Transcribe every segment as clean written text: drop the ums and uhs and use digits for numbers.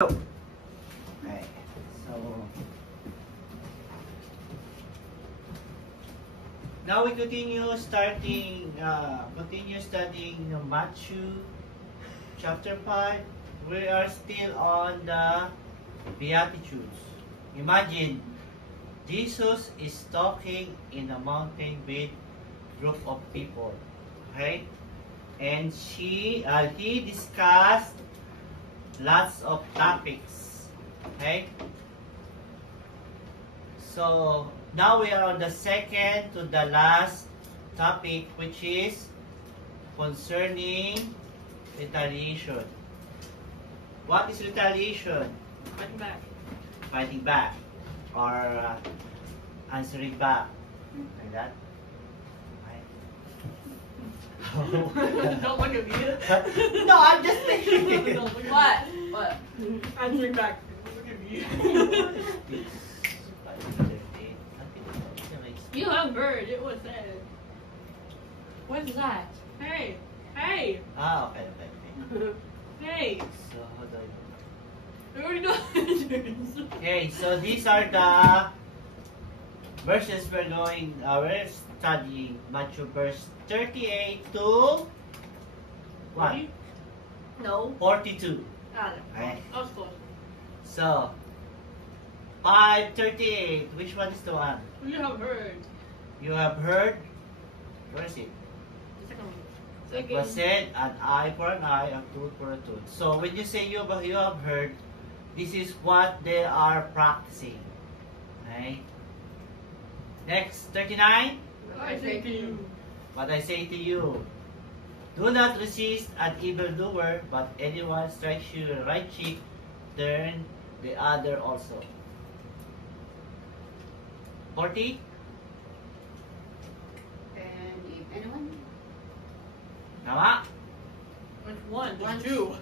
Okay, so now we continue studying Matthew chapter 5. We are still on the Beatitudes. Imagine Jesus is talking in a mountain with group of people, okay? And he discussed lots of topics, okay? So now we are on the second to the last topic, which is concerning retaliation. What is retaliation? Fighting back. Fighting back or answering back, like that. Don't look at me. No, I'm just thinking. Don't look at me. What? Answering back. Look at me. You have bird. It was said. What is that? Hey. Hey. Ah, okay. Hey. So how do I We already know answers. Okay, so these are the verses we're studying. Matthew verse 38 to what? No. 42. Ah, Okay. I was close. So 5:38. Which one is the one? You have heard. You have heard. Where is it? The second one. It was said, an eye for an eye, a tooth for a tooth. So when you say you have heard, this is what they are practicing. Okay. Next, 39. I say to you. What I say to you, do not resist an evildoer, but anyone strikes you the right cheek, turn the other also. 40. And if anyone? Tama. Which one? One. There's two.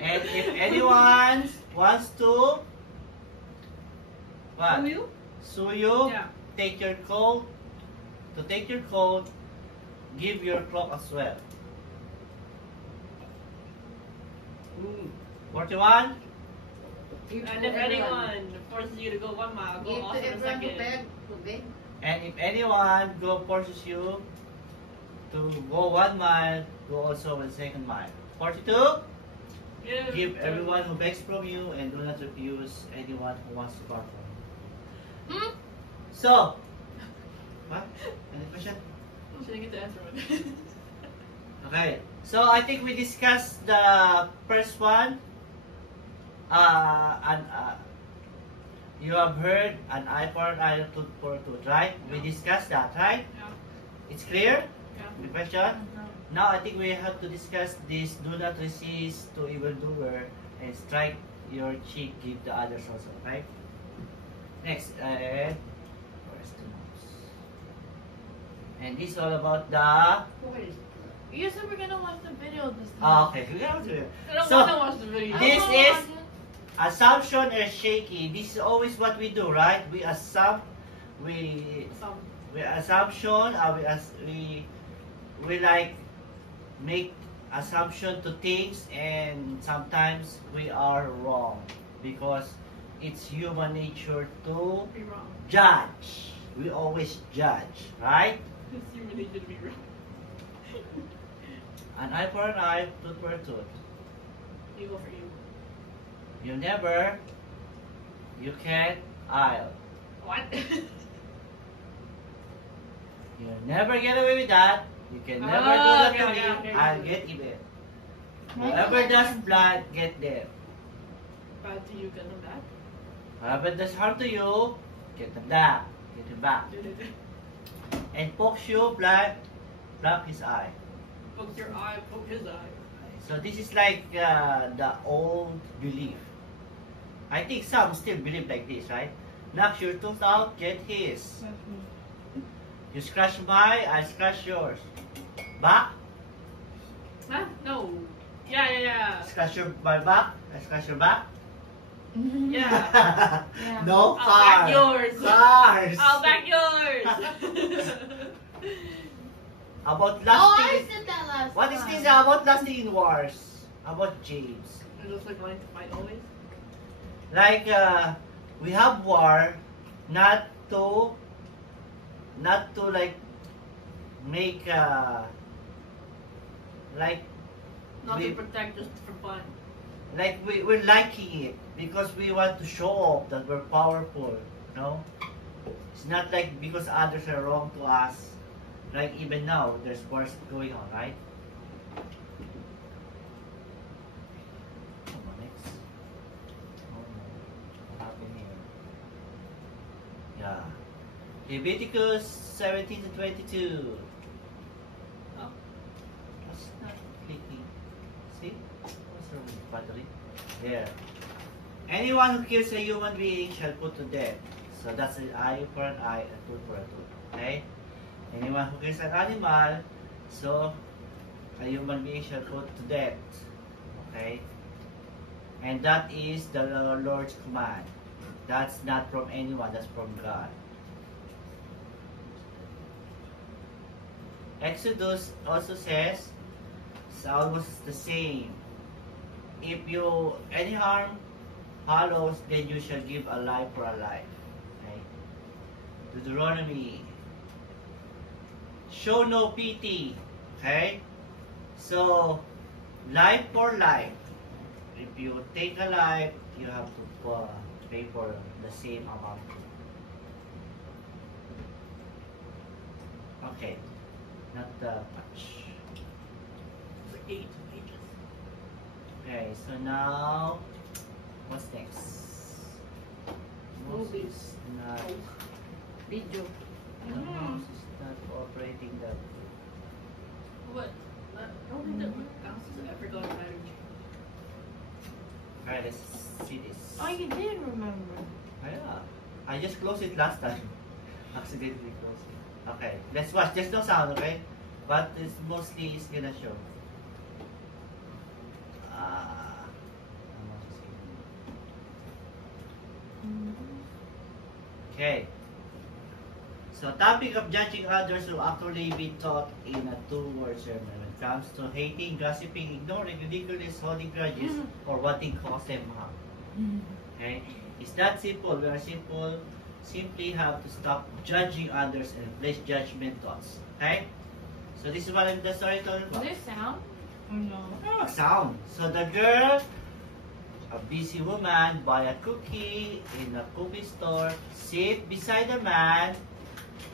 And if anyone wants to, what? Who you? Sue you, Yeah. take your coat. To take your coat, give your cloak as well. 41. Give And to if everyone. anyone forces you to go 1 mile, go Give also to the everyone who second. beg. Who beg. And if anyone forces you to go 1 mile, go also 1 second mile. 42. Give everyone who begs from you, and do not refuse anyone who wants to borrow from you. Hmm? So, what? Any question? She didn't get to answer it. Okay. So I think we discussed the first one. You have heard an eye for an eye, a tooth for a tooth, right? We discussed that, right? Yeah. It's clear? Yeah. The question? Now I think we have to discuss this. Do not resist to evildoer, and strike your cheek, give the others also, right? Next, where's the mouse? And this is all about the. You said we're gonna watch the video this time. Ah, okay, we're gonna do it. I don't So, wanna watch the video. this I don't wanna is- watch it. Assumption is shaky. This is always what we do, right? We assume, we assumption. We like make assumption to things, and sometimes we are wrong because it's human nature to Be wrong. judge. We always judge, right? It's human nature to be wrong. An eye for an eye, tooth for a tooth. Evil for you. You can't, I'll. What? You'll never get away with that. You can never do that to me. I'll get even. Whoever does blood, get them. Bad to you, get them back. Whoever does harm to you, get them back. Get him back. And pokes you, block his eye. Poke your eye, poke his eye. So this is like the old belief. I think some still believe like this, right? Knock your tooth out, get his. You scratch mine, I scratch yours. Back, Huh? No. Yeah. scratch my back, I scratch your back. Yeah. No I'll cars. back yours. Cars. I'll back yours. About Oh, I lasting. said that last What is time. this about lasting in wars? About James. It looks like wanting to fight always. Like we have war, not to like make like Not we, to protect, just for fun. like we're liking it because we want to show off that we're powerful, no? It's not like because others are wrong to us. Like even now, there's wars going on, right? Come on, next. Oh no, what happened here? Yeah. Leviticus 17 to 22. Oh, that's not clicking. See? What's wrong with the battery? There. Anyone who kills a human being shall put to death. So that's an eye for an eye and tooth for a tooth. Okay? Anyone who kills an animal, so a human being shall put to death. Okay? And that is the Lord's command. That's not from anyone, that's from God. Exodus also says, it's almost the same. If you any harm follows, then you shall give a life for a life. Okay? Deuteronomy. Show no pity. Okay? So, life for life. If you take a life, you have to pay for the same amount. Okay. Not that much. It's like 8 pages. Okay, so now, what's next? Movies. Moses not, Video. the mouse is not operating that good. What? I don't think that mouse is ever going to matter. Alright, let's see this. Oh, you did remember. Yeah. I just closed it last time. Accidentally closed it. Okay, let's watch. There's no sound, okay? But it's mostly it's gonna show. Okay. So, topic of judging others will actually be taught in a two-word sermon when it comes to hating, gossiping, ignoring, ridiculous, holding grudges, or wanting cause them harm. Okay? It's that simple. We are simply have to stop judging others and place judgment thoughts. Okay? So this is what the story is talking Is about. there sound? Or no? Oh, sound. So the girl, a busy woman, buy a cookie in a cookie store, sit beside a man,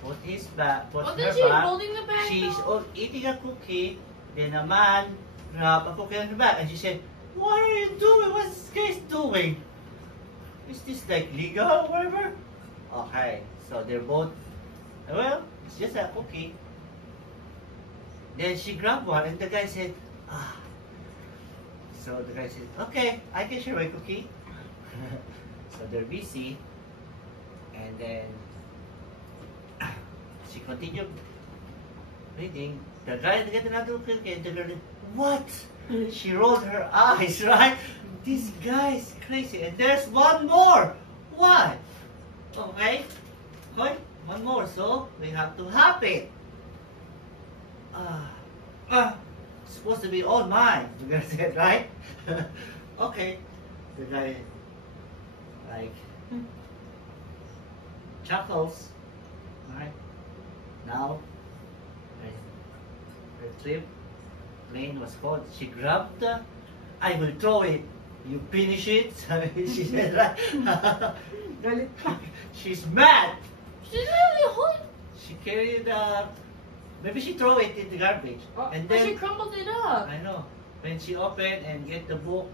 put his back, put Oh, her then she's back. holding the bag She's though? eating a cookie. Then a man grabbed a cookie on her back, and she said, "What are you doing? What's this guy's doing? Is this like legal or whatever?" Okay, so they're both, well, it's just a cookie. Then she grabbed one, and the guy said, "Ah." So the guy said, "Okay, I can share my cookie." So they're busy, and then she continued reading. The guy get another cookie, and the girl, "What?" She rolled her eyes, right? This guy is crazy. And there's one more. What? Okay. Okay. One more. So we have to have it. It's supposed to be all mine. The girl said, right? Okay. The guy like chuckles. Right. Now her trip plane was called. She grabbed the, "I will throw it. You finish it." She said, right? She's mad. She's literally holding. She carried maybe she throw it in the garbage. And But she then crumbled it up. I know. When she opened and get the book,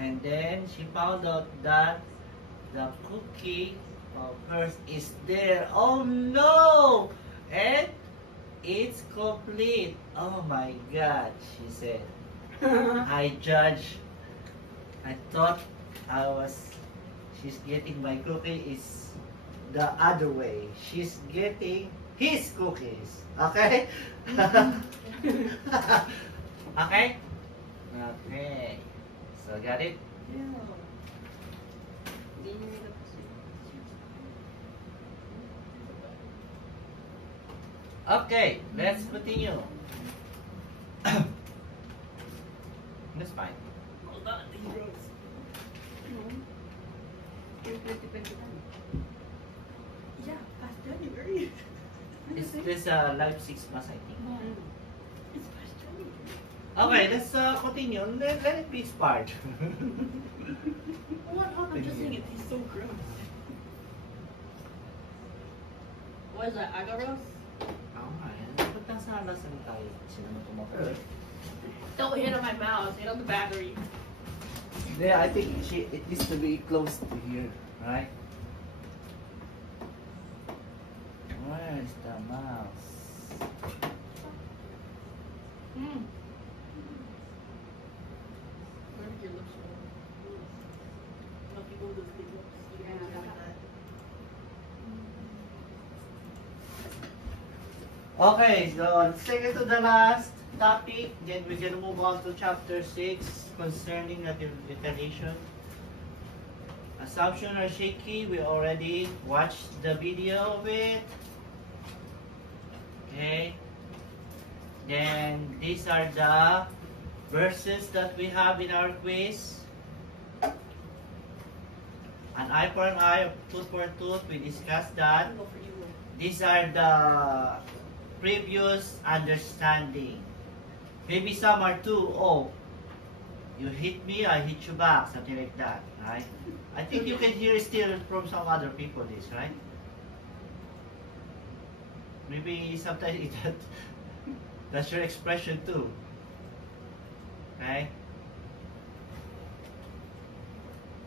and then she found out that the cookie of hers is there. Oh no! And it's complete. Oh my God, she said. I judge. I thought she's getting my cookie is the other way. She's getting his cookies. Okay? Okay? Okay. So, got it? Okay, let's continue. That's fine. Gross. Yeah, past January. It's this live 6 months, I think. It's past January. Okay, let's continue. Let it be sparred. What? I'm just saying it tastes so gross. What is that, agaros? Ba't nasa alasan tayo? Sino na kumakain? Don't hit on my mouse, hit on the battery. Yeah, I think it needs to be close to here, right? Where's the mouse? Where did your lips go? No, people with those big lips. You can have that. Okay, so second to the last topic, then we're gonna move on to chapter 6 concerning retaliation. Assumption or shaky, we already watched the video of it. Okay. Then these are the verses that we have in our quiz. An eye for an eye, tooth for a tooth, we discussed that. Go for you. These are the previous understanding. Maybe some are too, oh, you hit me, I hit you back, something like that, right? I think you can hear still from some other people this, right? Maybe sometimes that's your expression too. Okay?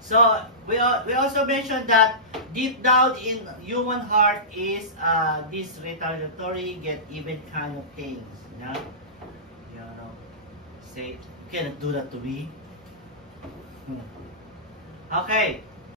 So we also mentioned that deep down in human heart is this retaliatory, get even kind of things. You know, say you cannot do that to me. Okay.